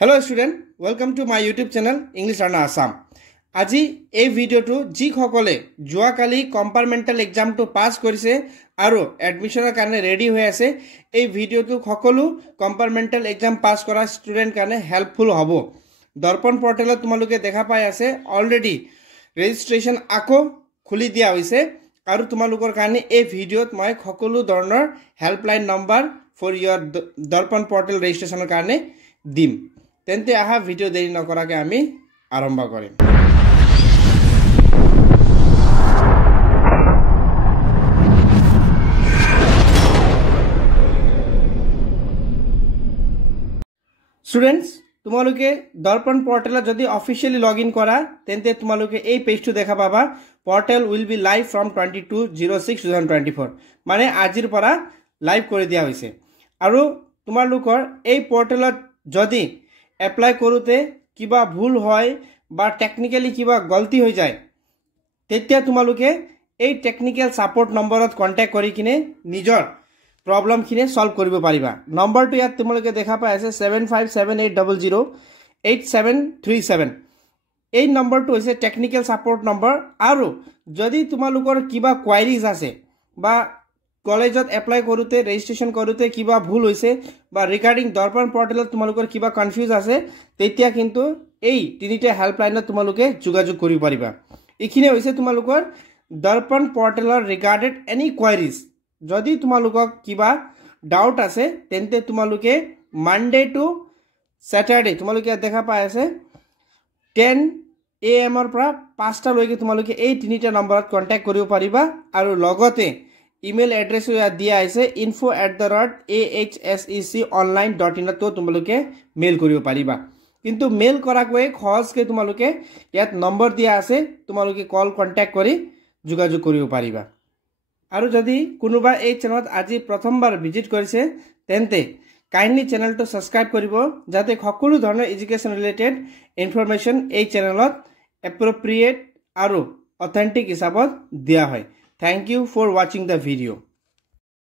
Hello student, welcome to my YouTube channel English Learner Assam. আজি এই ভিডিওটো G সকলে জুৱাকালি কম্পাৰ্টমেণ্টেল এক্সামটো পাস কৰিছে আৰু এডমিশনৰ কাৰণে ৰেডি হৈ আছে এই ভিডিওটো সকলো কম্পাৰ্টমেণ্টেল এক্সাম পাস কৰা ষ্টুডেন্ট কাৰণে হেল্পফুল হ'ব দৰ্পণ পৰ্টেলত তোমালোকে দেখা পাই আছে অলৰেডি ৰেজিষ্ট্ৰেচন আকৌ খুলি দিয়া হৈছে আৰু তোমালোকৰ কাৰণে এই ভিডিওত মই সকলো ধৰণৰ helpline number for your Darpan portal ৰেজিষ্ট্ৰেচনৰ কাৰণে দিম তেন্তে আহা ভিডিও দেৰি নকৰাকৈ আমি আৰম্ভ কৰিম Students, তোমালোকে দৰ্পণ পৰ্টেলত যদি অফিচিয়ালি লগইন কৰা তেন্তে তোমালোকে এই পেজটো দেখা পাবা portal will be live from 22/06/2024 মানে আজিৰ পৰা লাইভ কৰি দিয়া হৈছে আৰু তোমালোকৰ এই পৰ্টেলত যদি এপ্লাই কৰোতে কিবা ভুল হয় বা টেকনিক্যালি কিবা গলতি হৈ যায় তেতিয়া তোমালোকে এই টেকনিক্যাল সাপোৰ্ট নম্বৰত কন্টাক্ট কৰি কিনে নিজৰ प्रॉब्लम खिने सॉल्व करिब पारिबा नंबर तो यात तुमलोके देखा पाइ আছে 7578008737 এই নম্বৰটো হৈছে টেকনিক্যাল সাপোৰ্ট নম্বৰ আৰু যদি তোমালোকৰ কিবা কোৱাৰিজ আছে বা কলেজত এপ্লাই কৰোতে ৰেজিষ্ট্ৰেচন কৰোতে কিবা ভুল হৈছে বা ৰিগাৰ্ডিং দৰ্পণ পৰ্টেলত তোমালোকৰ কিবা কনফিউজ আছে তেতিয়া কিন্তু এই তিনিটা হেল্পলাইনত তোমালোকে যোগাযোগ কৰিব পাৰিবা ইখিনে হৈছে তোমালোকৰ দৰ্পণ পৰ্টেলৰ ৰিগাৰ্ডেড এনি কোৱাৰিজ যদি তোমালোকক কিবা ডাউট আছে তেন্তে তোমালোকে মানডে টু স্যাটাৰডে তোমালোকে দেখা পাই আছে 10 AM ৰ পৰা 5 টা লৈকে তোমালোকে এই তিনিটা নম্বৰত কন্টাক্ট কৰিব পাৰিবা আৰু লগতে ইমেইল এড্ৰেছ দিয়া আছে info@ahseconline.in তো তোমালোকে মেইল কৰিব পাৰিবা কিন্তু মেইল কৰাকৈ খৰচকে তোমালোকে ইয়াত নম্বৰ দিয়া আছে তোমালোকে কল কন্টাক্ট কৰি যোগাযোগ কৰিব পাৰিবা আৰু যদি কোনোবা এই চেনেলত আজি প্ৰথমবাৰ ভিজিট কৰিছে তেন্তে কাইন্ডলি চেনেলটো সাবস্ক্ৰাইব কৰিব যাতে সকলো ধৰণৰ এডুকেশন ৰিলেটেড ইনফৰমেশন এই চেনেলত এপ্ৰোপ্ৰিয়েট আৰু অথেন্টিক হিচাপত দিয়া হয় thank you for watching the video